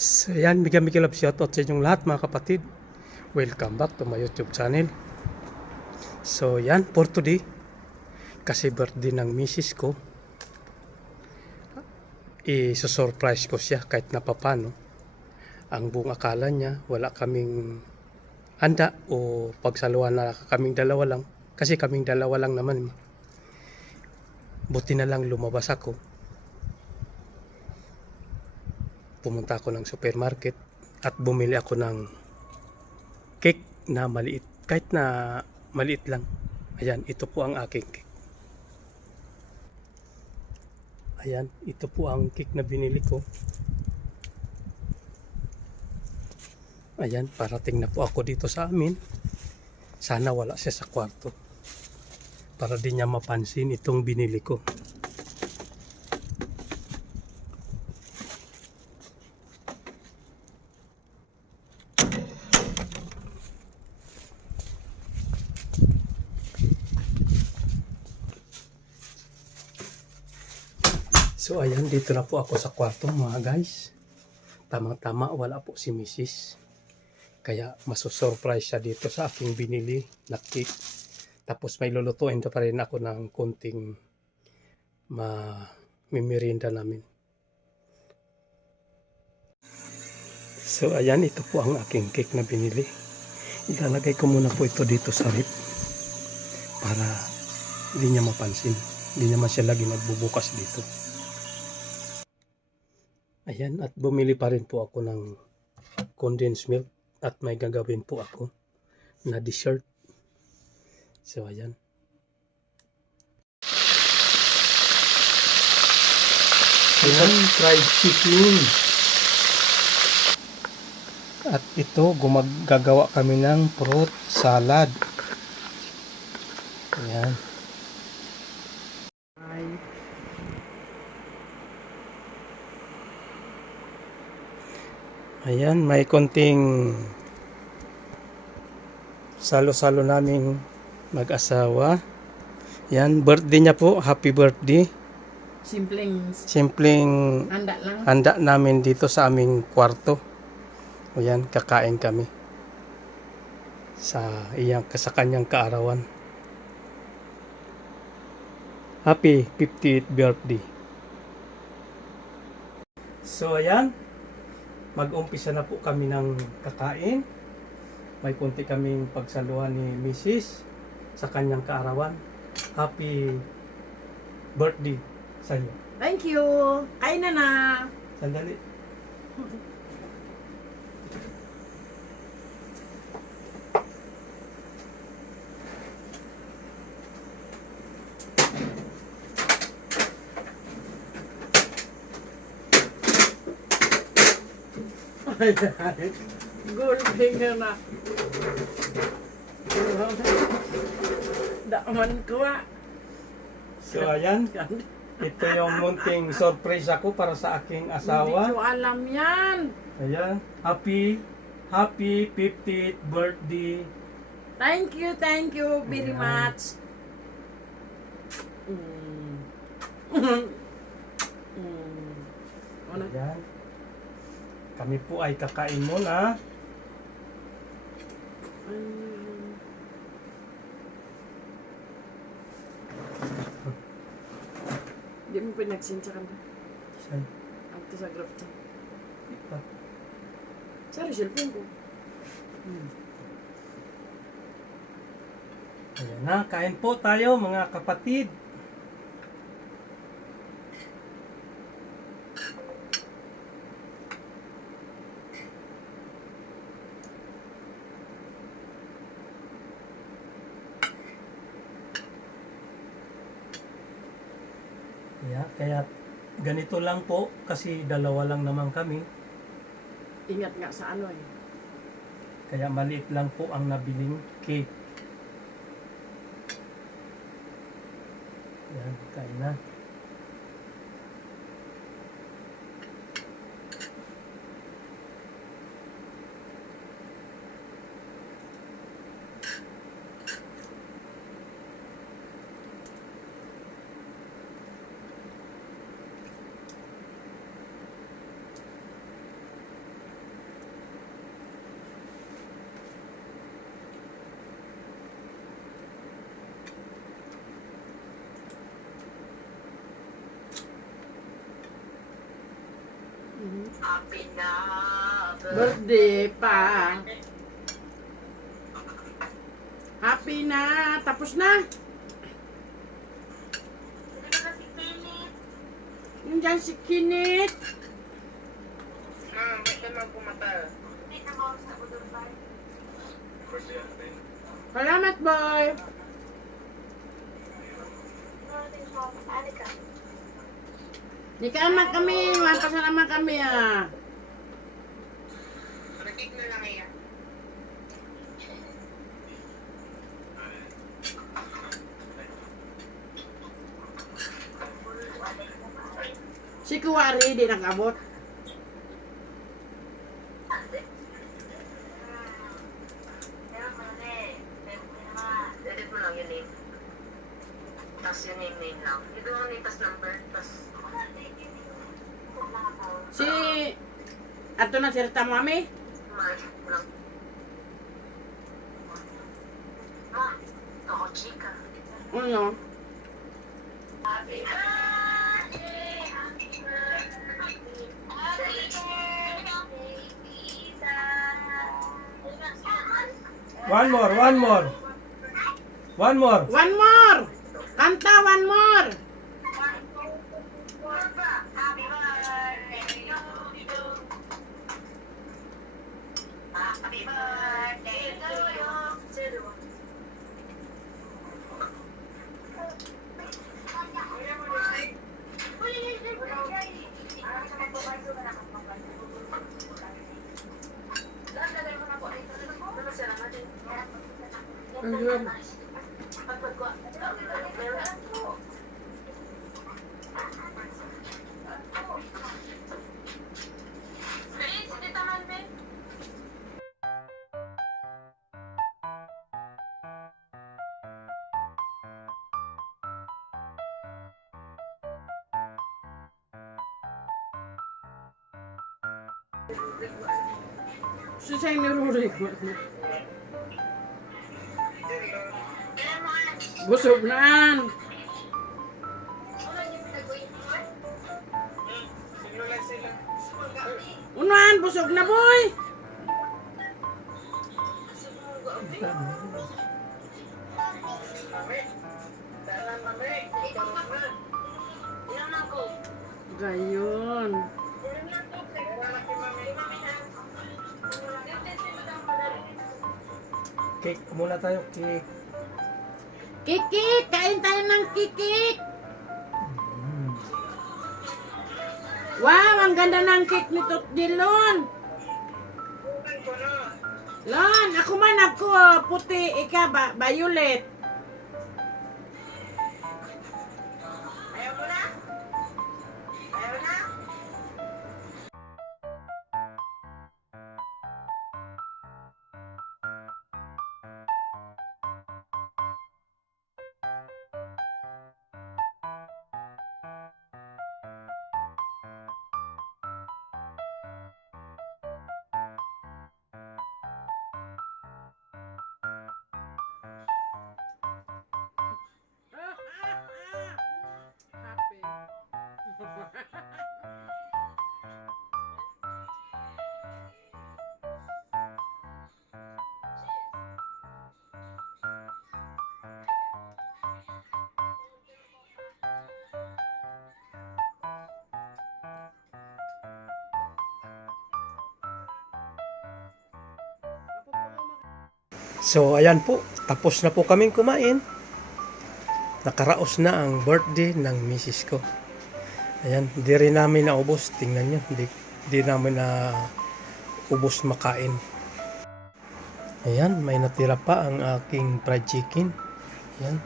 So yan, bigyan love shoutout sa inyong lahat mga kapatid. Welcome back to my YouTube channel. So yan, for today, kasi birthday ng misis ko, i-surprise ko siya kahit na papano. Ang buong akala niya, wala kaming handa o pagsaluhan na kaming dalawa lang. Kasi kaming dalawa lang naman. Buti na lang lumabas ako. Pumunta ako ng supermarket at bumili ako ng cake na maliit. Kahit na maliit lang. Ayan, ito po ang aking cake. Ayan, ito po ang cake na binili ko. Ayan, parating na po ako dito sa amin. Sana wala siya sa kwarto. Para di niya mapansin itong binili ko. So ayan, dito na po ako sa kwarto mga guys. Tamang-tama, wala po si Mrs. Kaya masusurprise siya dito sa aking binili na cake. Tapos may lulutuin pa rin ako ng konting mimirinda namin. So ayan, ito po ang aking cake na binili. Ilalagay ko muna po ito dito sa rip para hindi niya mapansin. Hindi naman siya lagi nagbubukas dito. Ayan, at bumili pa rin po ako ng condensed milk at may gagawin po ako na dessert. So ayan. Ayan, fried chicken. At ito, gumagawa kami ng fruit salad. Ayan. Ayan, may konting salo-salo naming mag-asawa. Ayan, birthday niya po. Happy birthday. Simpleng handa lang. Handa namin dito sa aming kwarto. Ayan, kakain kami sa kanyang kaarawan. Happy 50th birthday. So ayan, mag-umpisa na po kami ng kakain. May konti kaming pagsaluhan ni Mrs. sa kanyang kaarawan. Happy birthday sa iyo. Thank you. Kain na na. Sandali. Goldfinger na. Daman ko ah. So ayan, ito yung munting surprise ako para sa aking asawa. Hindi ko alam yan. Ayan, happy 50th birthday. Thank you very Ayan. much. Ano? Ayan. Kami po ay kakain muna. Hindi mo pinagsinsa ka na. Saan? Ato sa graph chat. Ito. Sorry, cellphone ko. Ayan na, kain po tayo mga kapatid. Yeah, kaya ganito lang po kasi dalawa lang naman kami. Ingat nga sa ano eh. Kaya maliit lang po ang nabiling cake. Yan, kain na. Happy na Birthday pa. Happy na. Tapos na. Hindi ka kasi pilit. Nandiyan si Kinit. Ba't ka magpumata? Hindi na mo sa udol ba? Salamat, boy. Ano ka? Di ka naman kami. Wapas na naman kami ah. Nagig na lang yan. Si Kuwari di nag-abot. Edit mo lang yung name. Tapos yung name lang. Ito yung name, tapos number. Tapos... Si... Ato na sirta mo kami. Mark lang. Ah, ako chika. Ano? Happy birthday! Happy birthday! Happy birthday, Tita! One more, one more. One more. One more! Kanta, one more! Happy birthday to you. Happy birthday to you. Ayun. Susay ni Ruri ko. Busog naan. Unahan, busog na boy. Gayon. Cake muna tayo, cake. Kikik, kain tayo ng kikik. Wow, ang ganda ng cake ni Dilon. Lon, ako man ako puti, ika ba, violet. Ayaw mo na? Ayaw na? So ayan po, tapos na po kaming kumain. Nakaraos na ang birthday ng misis ko. Ayan, hindi rin namin naubos. Tingnan nyo, hindi namin na ubos makain. Ayan, may natira pa ang aking fried chicken. Ayan.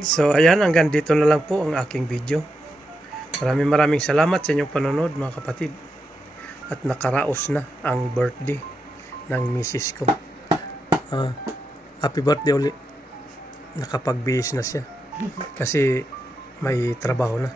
So ayan, hanggang dito na lang po ang aking video. Maraming salamat sa inyong panonood mga kapatid. At nakaraos na ang birthday ng misis ko. Happy birthday ulit. Nakapagbihis na siya. Kasi may trabaho na.